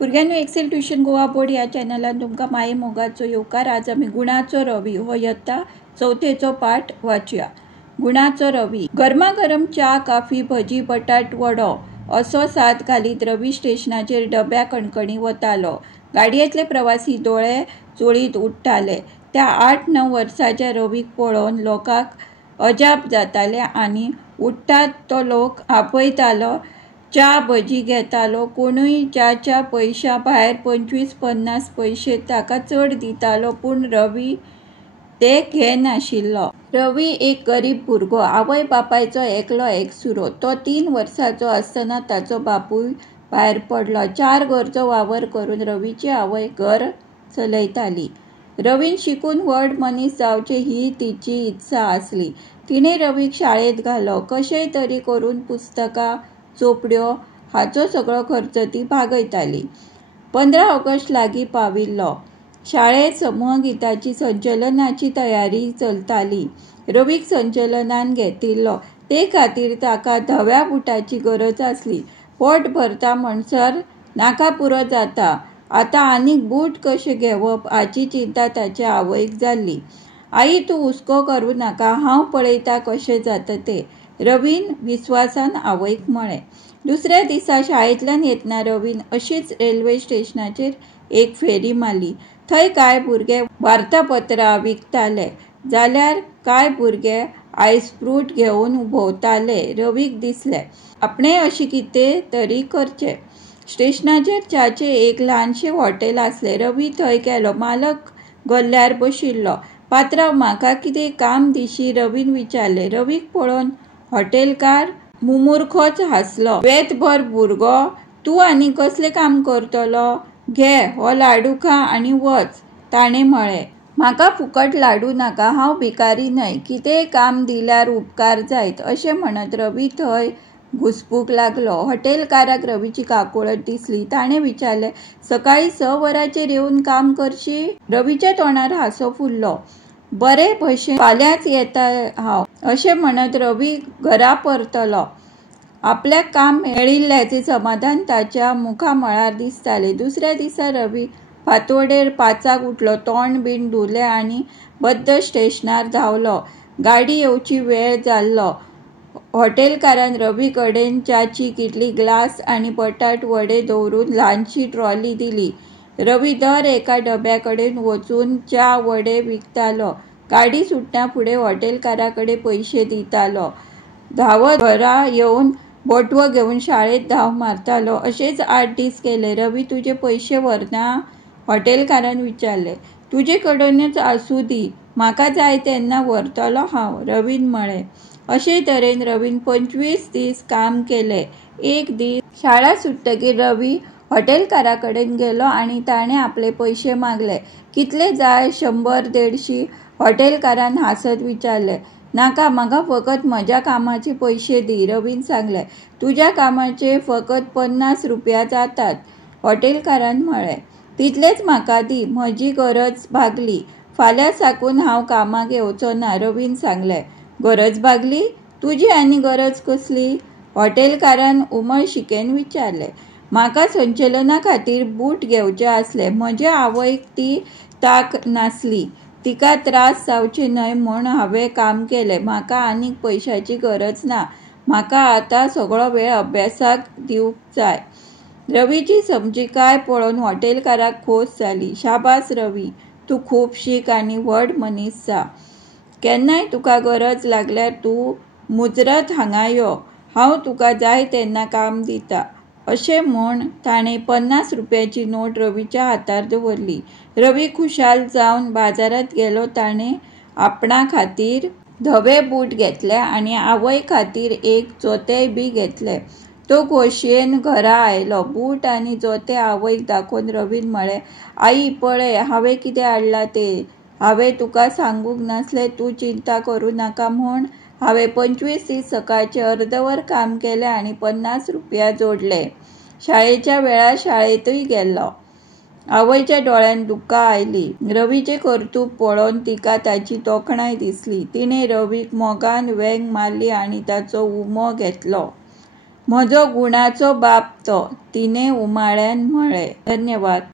भुरग्यांनो, Excel tuition Goa board ह्या चॅनलान तुमकां माये मोगाचो येवकार. आज आमी गुणाचो रवी हो येता चौथेचो पाठ वाचूया. गुणाचो रवी. गरमागरम च्या, कॉफी, भजी, बटाट वडो असो साद घालीत रवी स्टेशनाचेर डब्या कणकणी वतालो. गाडयेंतले प्रवासी दोळे चोळीत उठ्ठाले. त्या 8-9 वर्साच्या रवीक पळोवन लोकांक अजाप जाताले आनी उठ्ठात तो लोक आपयतालो, च्या भजी घेतालो. कोणूय च्याच्या पयशा भायर 25-50 पैशे ताका चड दितालो, पूण रवी ते घेनाशिल्लो. रवी एक गरीब भुरगो. आवय बापायचो एकलो एकसुरो. तो 3 वर्साचो आसतना ताचो बापूय भायर पडलो. 4 गरजो वावर करून रवीची आवय घर चलयताली. रवीन शिकून व्हड मनीस जावचें ही तिची इत्सा आसली. तिणें रवीक शाळेंत घालो. कशेय तरी करून पुस्तकां, चोपड्यो हाचो सगळो खर्च ती भागयताली. 15 ऑगस्ट लागीं पाविल्लो. शाळेंत समूहगिताची संचलनाची तयारी चलताली. रवीक संचलनान घेतिल्लो ते खातीर ताका धव्या बुटाची गरज आसली. पोट भरता म्हणसर नाका पुरो जाता. आतां आनीक बूट कशे घेवप हाची चिंता ताच्या आवयक जाल्ली. आई, तूं हुस्को करूं नाका, हांव पळयतां कशें जाता तें, रवीन विस्वासान आवयक म्हळें. दुसऱ्या दिसा शाळेंतल्यान येतना रवीन अशीच रेल्वे स्टेशनाचेर एक फेरी मारली. थंय कांय भुरगे वार्तापत्रां विकताले, जाल्यार कांय भुरगे आयसफ्रूट घेवन भोंवताले. रवीक दिसलें आपणें अशें कितें तरी करचें. स्टेशनाचेर च्याचें एक ल्हानशें हॉटेल आसलें. रवी थंय गेलो. मालक गल्ल्यार बशिल्लो. पात्रांव, म्हाका कितें काम दिशी, रवीन विचारलें. रवीक पळोवन हॉटेलकार मुमुरखोच हांसलो. वेतभर भुरगो, तूं आनी कसलें काम करतलो? घे हो लाडू खा आनी वच, ताणें म्हळें. म्हाका फुकट लाडू नाका, हांव भिकारी न्हय, कितेंय काम दिल्यार उपकार जायत, अशें म्हणत रवी थंय घुसपूंक लागलो. हॉटेलकाराक रवीची काकुळट दिसली. ताणें विचारलें, सकाळीं 6 वरांचेर येवन काम करशी? रवीच्या तोंडार हांसो फुल्लो. बरे भशेन फाल्यांच येता हांव, अशें म्हणत रवी घरा परतलो. आपल्याक काम मेळिल्ल्याचें समाधान ताच्या मुखामळार दिसतालें. दुसऱ्या दिसा रवी फांतोडेर 5 उठलो. तोंड बीन धुलें आनी बद्द स्टेशनार धांवलो. गाडी येवची वेळ जाल्लो. हॉटेलकारान रवी कडेन च्याची किटली, ग्लास आनी बटाट वडे दवरून ल्हानशी ट्रॉली दिली. रवी दर एका डब्या कडेन वचून च्या वडे विकतालो. गाडी सुटना फुडें हॉटेलकाराकडेन पयशे दितालो. धांवत घरा येवन बोटवो घेवन शाळेंत धांव मारतालो. अशेंच 8 दीस गेले. रवी तुजे पयशे व्हरना? हॉटेलकारान विचारलें. तुजे कडेनच आसूं दी, म्हाका जाय तेन्ना व्हरतलों हांव, रवीन म्हळें. अशे तरेन रवीन 25 दीस काम केलें. एक दीस शाळा सुट्टकीर रवी हॉटेलकाराकडेन गेलो आनी ताणें आपले पयशे मागले. कितले जाय? 100-150? हॉटेलकारान हांसत विचारलें. नाका, म्हाका फकत म्हज्या कामाचे पयशे दी, रवीन सांगलें. तुज्या कामाचे फकत 50 रुपया जातात, हॉटेलकारान म्हळें. तितलेच म्हाका दी, म्हजी गरज भागली. फाल्यां साकून हांव कामाक येवचो ना, रवीन सांगलें. गरज भागली? तुजी आनी गरज कसली? हॉटेलकारान उमळशिकेन विचारलें. म्हाका संचलना खातीर बूट घेवचे आसले. म्हजे आवयक ती तांक नासली. तिका त्रास जावचे न्हय म्हूण हांवें काम केलें. म्हाका आनीक पयशांची गरज ना. म्हाका आतां सगळो वेळ अभ्यासाक दिवंक जाय. रवीची समजिकाय पळोवन हॉटेलकाराक खोस जाली. शाबास रवी, तूं खूब शीक आनी व्हड मनीस जा. केन्नाय तुका गरज लागल्यार तूं मुजरत हांगा यो. हांव तुका जाय तेन्ना काम दितां. अशें म्हूण ताणें 50 रुपयाची नोट रवीच्या हातार दवरली. रवी खुशाल जावन बाजारांत गेलो. ताणें आपणा खातीर धवे बूट घेतले आनी आवय खातीर एक जोतेय बी घेतलें. तो खोशयेन घरा आयलो. बूट आनी जोते आवयक दाखोवन रवीन म्हळें. आई, पळय हांवें कितें हाडलां तें. हांवें तुका सांगूंक नासलें तूं चिंता करूं नाका म्हूण? हांवें 25 दीस सकाळचें अर्दवर काम केलें आनी 50 रुपया जोडले. शाळेच्या वेळार शाळेंतय गेल्लो. आवयच्या दोळ्यांत दुकां आयलीं. रवीचें कर्तूब पळोवन तिका ताची तोखणाय दिसली. तिणें रवीक मोगान वेंग मारली आनी ताचो उमो घेतलो. म्हजो गुणाचो बाप तो, तिने उमाळ्यान म्हळें. धन्यवाद.